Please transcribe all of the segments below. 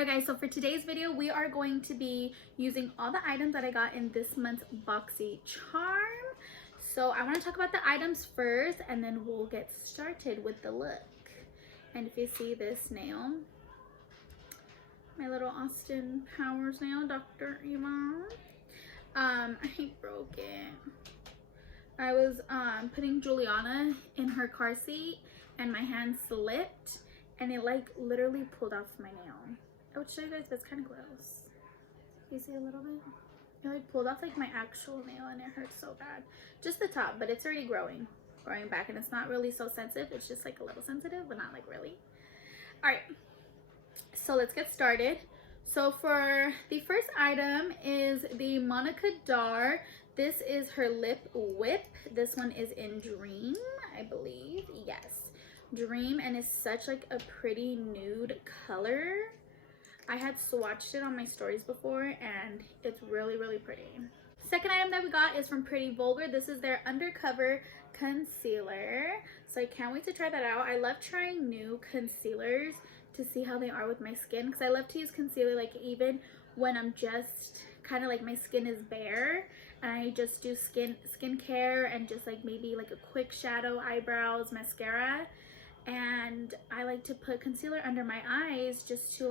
Alright guys, so for today's video, we are going to be using all the items that I got in this month's Boxycharm. So I want to talk about the items first and then we'll get started with the look. And if you see this nail, my little Austin Powers nail, Dr. Yvonne, I broke it. I was putting Juliana in her car seat and my hand slipped and it like literally pulled off my nail. I would show you guys, but it's kind of gross. You see a little bit? It like pulled off like my actual nail and it hurts so bad. Just the top, but it's already growing back, and it's not really so sensitive. It's just like a little sensitive, but not like really. All right, so let's get started. So for the first item is the Monica Dar. This is her lip whip. This one is in Dream, I believe. Yes, Dream, and it's such like a pretty nude color. I had swatched it on my stories before and it's really, really pretty. Second item that we got is from Pretty Vulgar. This is their Undercover Concealer. So I can't wait to try that out. I love trying new concealers to see how they are with my skin, because I love to use concealer like even when I'm just kind of like my skin is bare and I just do skincare and just like maybe like a quick shadow, eyebrows, mascara. And I like to put concealer under my eyes just to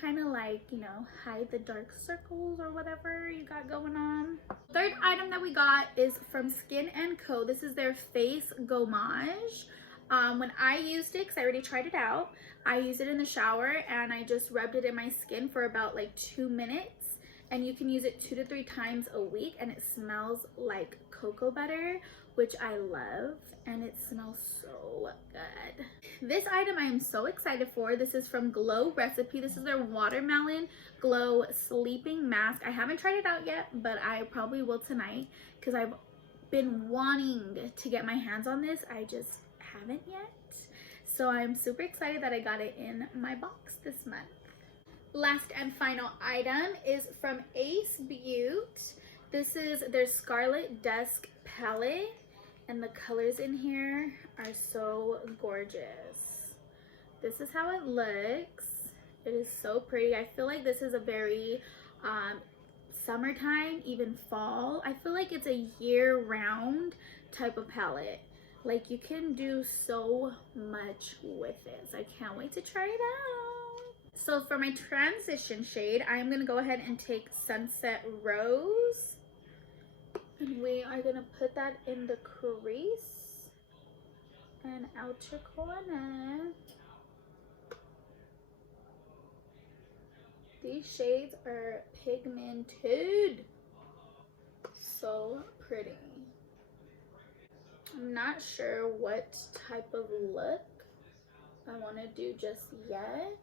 kind of like, you know, hide the dark circles or whatever you got going on. Third item that we got is from Skin & Co. This is their Face Gommage. When I used it, because I already tried it out, I used it in the shower and I just rubbed it in my skin for about like 2 minutes. And you can use it 2 to 3 times a week and it smells like cocoa butter, which I love, and it smells so good. This item I am so excited for. This is from Glow Recipe. This is their Watermelon Glow Sleeping Mask. I haven't tried it out yet, but I probably will tonight because I've been wanting to get my hands on this. I just haven't yet. So I'm super excited that I got it in my box this month. Last and final item is from Ace Beauty. This is their Scarlet Dusk palette, and the colors in here are so gorgeous. This is how it looks. It is so pretty. I feel like this is a very summertime, even fall. I feel like it's a year-round type of palette. Like you can do so much with it. So I can't wait to try it out. So for my transition shade, I am gonna go ahead and take Sunset Rose. And we are gonna put that in the crease and outer corner. These shades are pigmented. So pretty. I'm not sure what type of look I want to do just yet.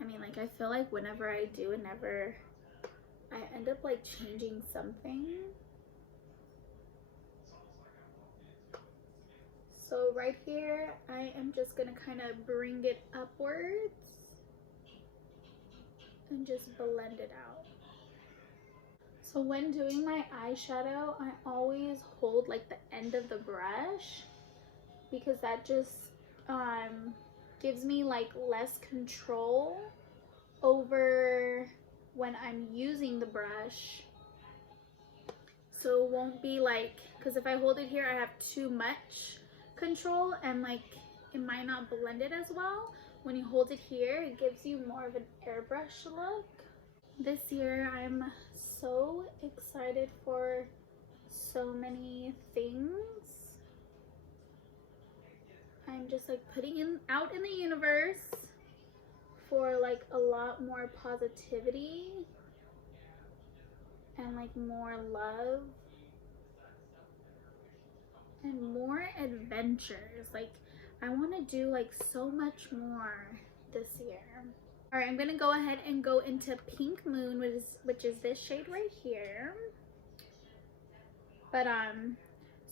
I mean, like I feel like whenever I do it, I end up like changing something. So right here, I am just gonna kind of bring it upwards and just blend it out. So when doing my eyeshadow, I always hold like the end of the brush because that just gives me like less control over when I'm using the brush. So it won't be like, because if I hold it here I have too much control and like it might not blend it as well. When you hold it here, it gives you more of an airbrush look. This year I'm so excited for so many things. I'm just like putting it out in the universe for like a lot more positivity and like more love and more adventures. Like I want to do like so much more this year. All right, I'm gonna go ahead and go into Pink Moon, which is this shade right here. But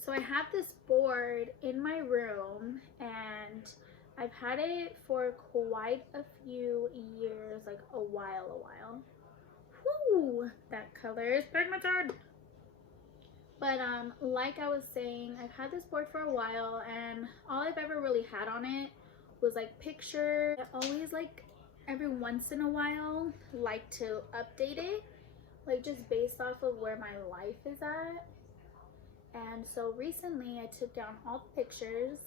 so I have this board in my room and I've had it for quite a few years, like a while. Whoo, that color is pigmented. But like I was saying, I've had this board for a while and all I've ever really had on it was like picture. I always like every once in a while like to update it, like just based off of where my life is at. And so recently I took down all the pictures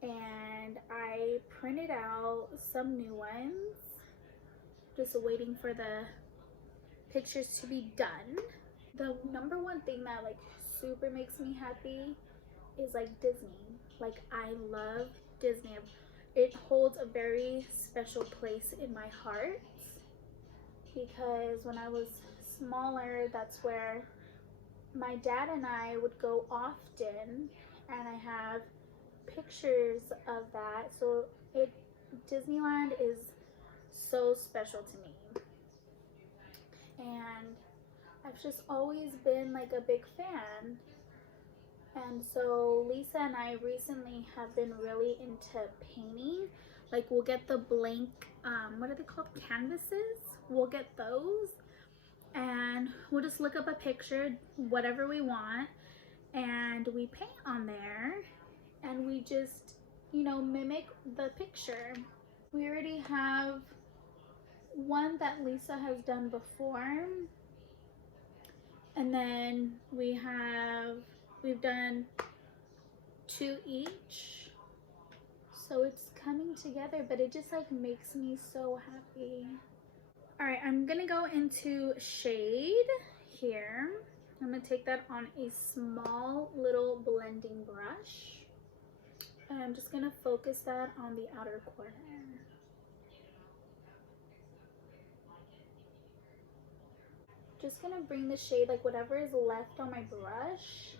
and I printed out some new ones, just waiting for the pictures to be done. The number one thing that like super makes me happy is like Disney. Like I love Disney. It holds a very special place in my heart because when I was smaller, that's where my dad and I would go often, and I have pictures of that. So Disneyland is so special to me, and I've just always been like a big fan. And so Lisa and I recently have been really into painting. Like we'll get the blank, what are they called? Canvases. We'll get those and we'll just look up a picture, whatever we want, and we paint on there and we just, you know, mimic the picture. We already have one that Lisa has done before. And then we've done 2 each, so it's coming together, but it just like makes me so happy. All right, I'm gonna go into shade here. I'm gonna take that on a small little blending brush, and I'm just gonna focus that on the outer corner. Just gonna bring the shade, like whatever is left on my brush,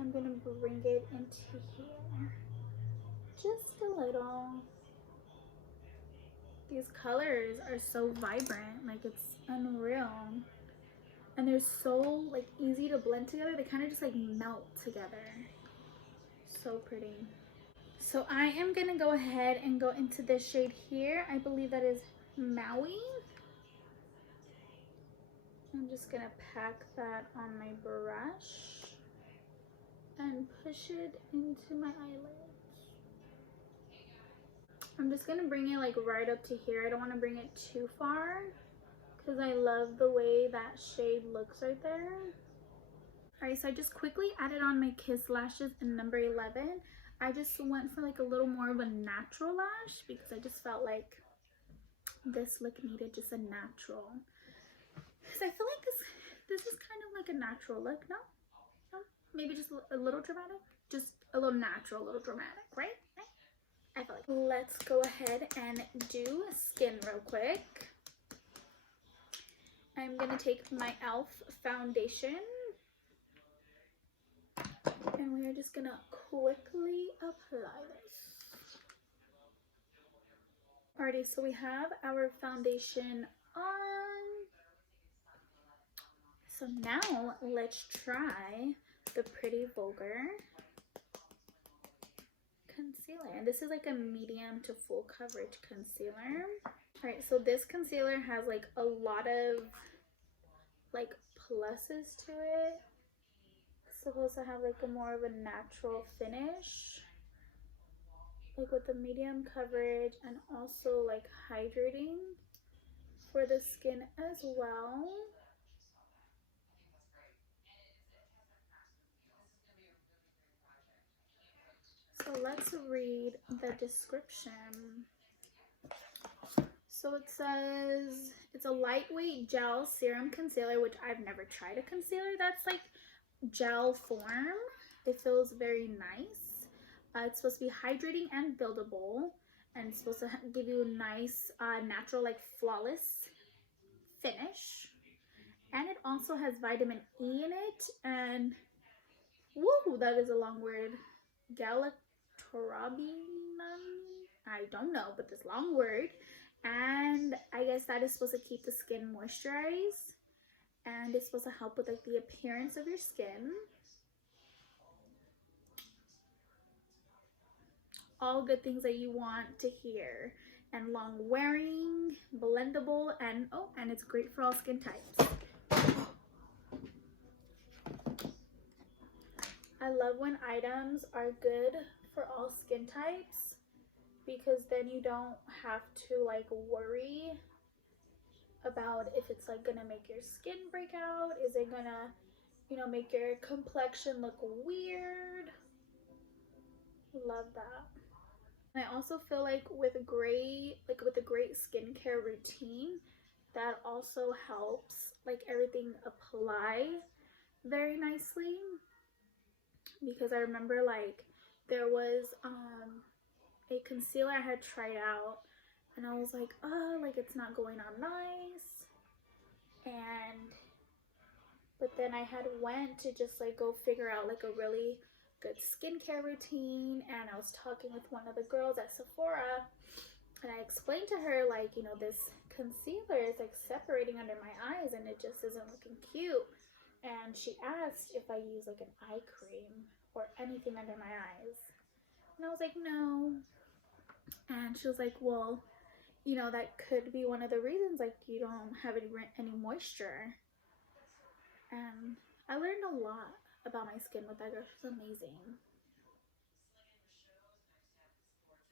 I'm gonna bring it into here, just a little. These colors are so vibrant, like it's unreal. And they're so like easy to blend together. They kind of just like melt together. So pretty. So I am gonna go ahead and go into this shade here. I believe that is Maui. I'm just gonna pack that on my brush and push it into my eyelids. I'm just gonna bring it like right up to here. I don't want to bring it too far because I love the way that shade looks right there. Alright, so I just quickly added on my Kiss lashes in number 11. I just went for like a little more of a natural lash because I just felt like this look needed just a natural. Because I feel like this is kind of like a natural look, no? No? Maybe just a little dramatic? Just a little natural, a little dramatic, right? I feel like. Let's go ahead and do skin real quick. I'm gonna take my e.l.f. foundation and we are just gonna quickly apply this. Alrighty, so we have our foundation on. So now let's try the Pretty Vulgar concealer. And this is like a medium to full coverage concealer. Alright, so this concealer has like a lot of like pluses to it. It's supposed to have like a more of a natural finish, like with the medium coverage, and also like hydrating for the skin as well. So let's read the description. So it says it's a lightweight gel serum concealer, which I've never tried a concealer that's like gel form. It feels very nice. It's supposed to be hydrating and buildable, and it's supposed to give you a nice natural like flawless finish. And it also has vitamin E in it, and woo, that is a long word. Galactorabinum, I don't know, but this long word. And I guess that is supposed to keep the skin moisturized, and it's supposed to help with like the appearance of your skin. All good things that you want to hear. And long wearing, blendable, and oh, and it's great for all skin types. I love when items are good for all skin types because then you don't have to like worry about if it's like gonna make your skin break out. Is it gonna, you know, make your complexion look weird? Love that. And I also feel like with a great skincare routine, that also helps like everything apply very nicely. Because I remember like there was a concealer I had tried out and I was like, oh, like it's not going on nice. And but then I had went to just like go figure out like a really good skincare routine, and I was talking with one of the girls at Sephora, and I explained to her like, you know, this concealer is like separating under my eyes and it just isn't looking cute. And she asked if I use like an eye cream or anything under my eyes, and I was like, no. And she was like, well, you know, that could be one of the reasons, like you don't have any moisture. And I learned a lot about my skin with that girl. She's amazing.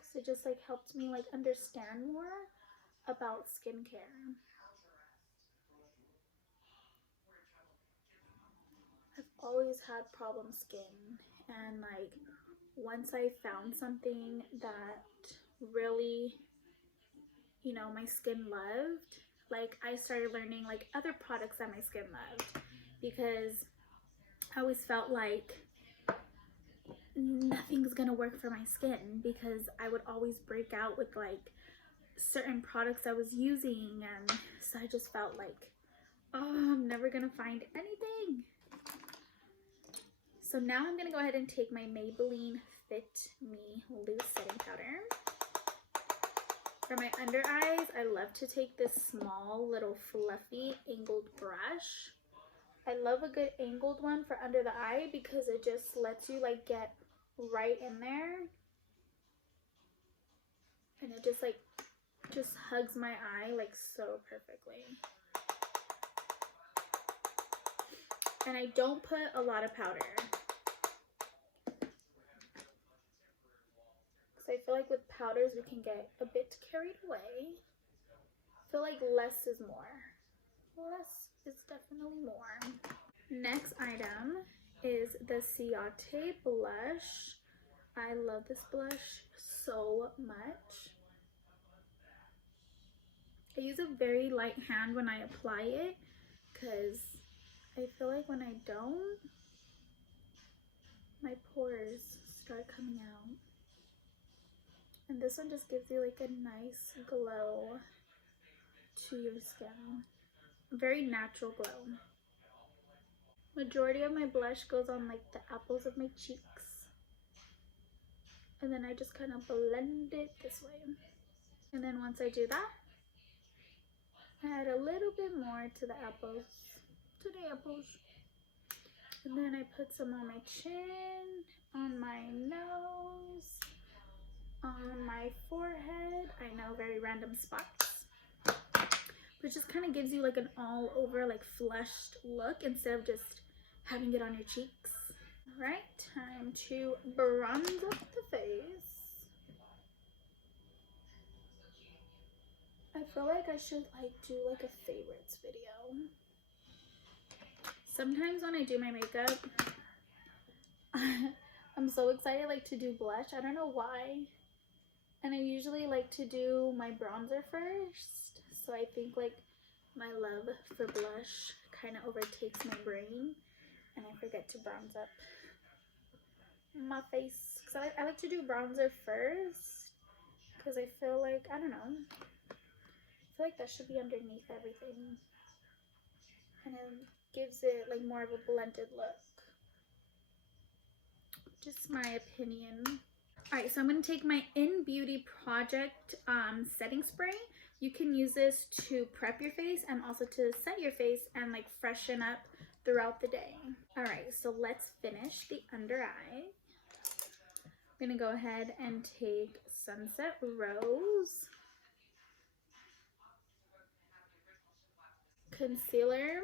So it just like helped me like understand more about skincare. I've always had problem skin, and like once I found something that really, you know, my skin loved, like I started learning like other products that my skin loved, because I always felt like nothing's gonna work for my skin because I would always break out with like certain products I was using, and so I just felt like, oh, I'm never gonna find anything. So now I'm gonna go ahead and take my Maybelline Fit Me Loose Setting Powder. For my under eyes, I love to take this small little fluffy angled brush. I love a good angled one for under the eye because it just lets you like get right in there, and it just hugs my eye like so perfectly. And I don't put a lot of powder, because I feel like with powders we can get a bit carried away. I feel like less is more. Less is definitely more. Next item is the Ciate blush. I love this blush so much. I use a very light hand when I apply it because I feel like when I don't, my pores start coming out. And this one just gives you like a nice glow to your skin. A very natural glow. Majority of my blush goes on like the apples of my cheeks. And then I just kind of blend it this way. And then once I do that, I add a little bit more to the apples. And then I put some on my chin, on my nose, on my forehead. I know, very random spots. But it just kind of gives you like an all over like flushed look instead of just having it on your cheeks. All right, time to bronze up the face. I feel like I should like do like a favorites video. Sometimes when I do my makeup, I'm so excited like to do blush. I don't know why. And I usually like to do my bronzer first. So I think like my love for blush kind of overtakes my brain, and I forget to bronze up my face. Because I like to do bronzer first because I feel like, I don't know, I feel like that should be underneath everything. And it gives it like more of a blended look. Just my opinion. Alright, so I'm going to take my In Beauty Project setting spray. You can use this to prep your face and also to set your face and like freshen up throughout the day. Alright, so let's finish the under eye. I'm going to go ahead and take Sunset Rose concealer.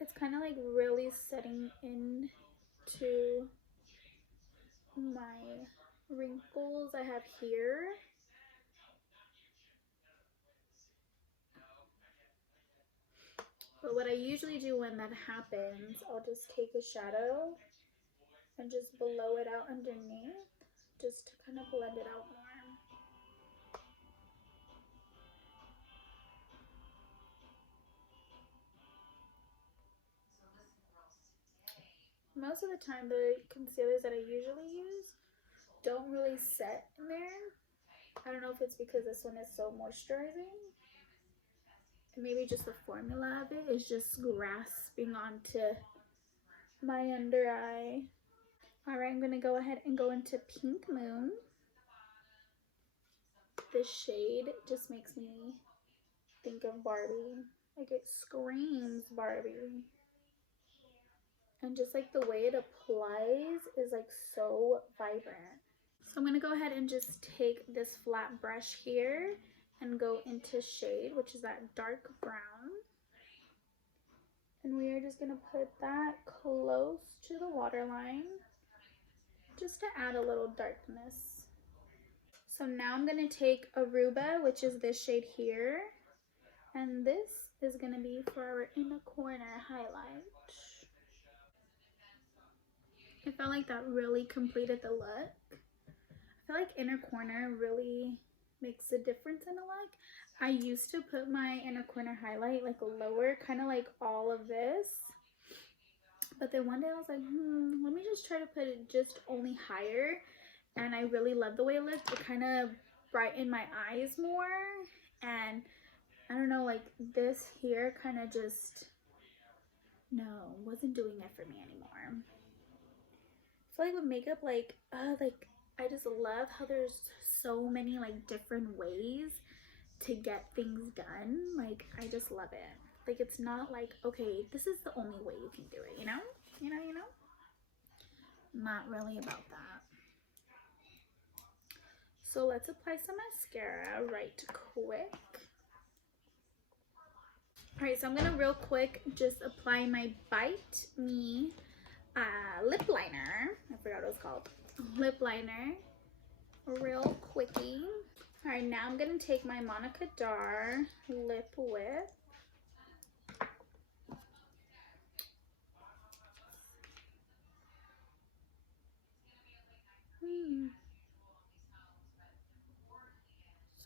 It's kind of like really setting into my wrinkles I have here. But what I usually do when that happens, I'll just take a shadow and just blow it out underneath, just to kind of blend it out more. Most of the time, the concealers that I usually use don't really set in there. I don't know if it's because this one is so moisturizing. And maybe just the formula of it is just grasping onto my under eye. Alright, I'm going to go ahead and go into Pink Moon. This shade just makes me think of Barbie. Like, it screams Barbie. And just like the way it applies is like so vibrant. So I'm going to go ahead and just take this flat brush here and go into shade, which is that dark brown. And we are just going to put that close to the waterline just to add a little darkness. So now I'm going to take Aruba, which is this shade here. And this is going to be for our inner corner highlight. I felt like that really completed the look. I feel like inner corner really makes a difference in a look. I used to put my inner corner highlight like lower, kind of like all of this. But then one day I was like, let me just try to put it just only higher. And I really love the way it looked. It kind of brightened my eyes more. And I don't know, like this here kind of just, wasn't doing it for me anymore. I feel like with makeup, like I just love how there's so many like different ways to get things done. Like, I just love it. Like, it's not like, okay, this is the only way you can do it, you know? Not really about that. So let's apply some mascara right quick. Alright, so I'm gonna real quick just apply my Bite Me lip liner. I forgot what it was called. Lip liner. Real quickie. Alright, now I'm gonna take my Monica Dar lip whip.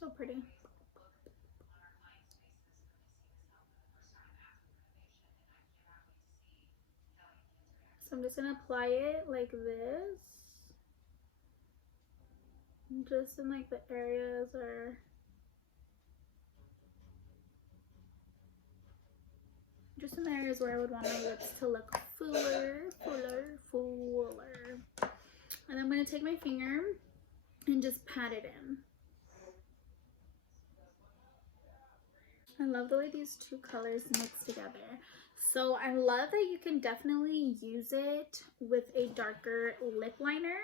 So pretty. So I'm just gonna apply it like this. Just in like the areas or just in the areas where I would want my lips to look fuller. And I'm gonna take my finger and just pat it in. I love the way these two colors mix together. So I love that you can definitely use it with a darker lip liner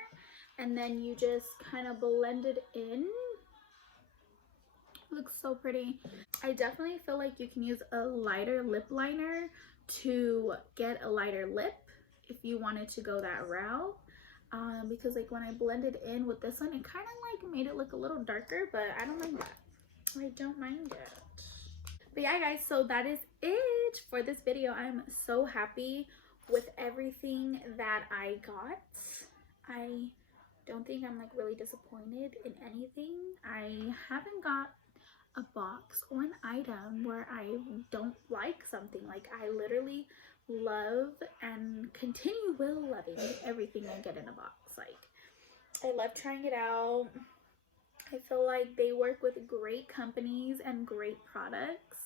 and then you just kind of blend it in. It looks so pretty. I definitely feel like you can use a lighter lip liner to get a lighter lip if you wanted to go that route. Because like when I blended in with this one, it kind of like made it look a little darker, but I don't mind that. I don't mind it. But yeah, guys, so that is it for this video. I'm so happy with everything that I got. I don't think I'm like really disappointed in anything. I haven't got a box or an item where I don't like something. Like, I literally love and will loving everything I get in a box. Like, I love trying it out. I feel like they work with great companies and great products,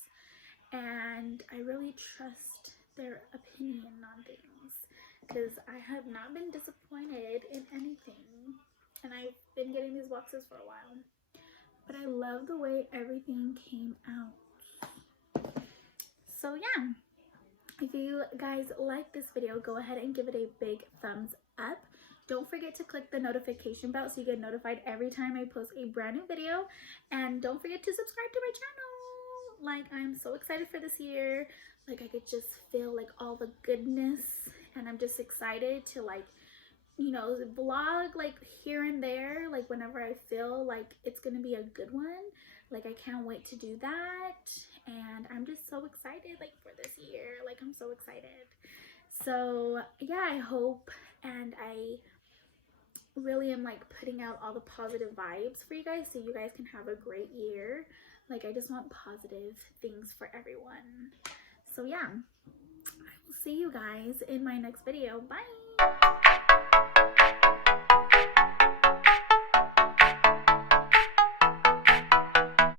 and I really trust their opinion on things because I have not been disappointed in anything, and I've been getting these boxes for a while. But I love the way everything came out. So yeah, if you guys like this video, go ahead and give it a big thumbs up. Don't forget to click the notification bell so you get notified every time I post a brand new video. And don't forget to subscribe to my channel. Like, I'm so excited for this year. Like, I could just feel like all the goodness, and I'm just excited to like you know, vlog like here and there, like whenever I feel like it's gonna be a good one. Like I can't wait to do that, and I'm just so excited like for this year. Like I'm so excited. So yeah, I hope and I really am like putting out all the positive vibes for you guys so you guys can have a great year. Like I just want positive things for everyone. So yeah, I will see you guys in my next video. Bye.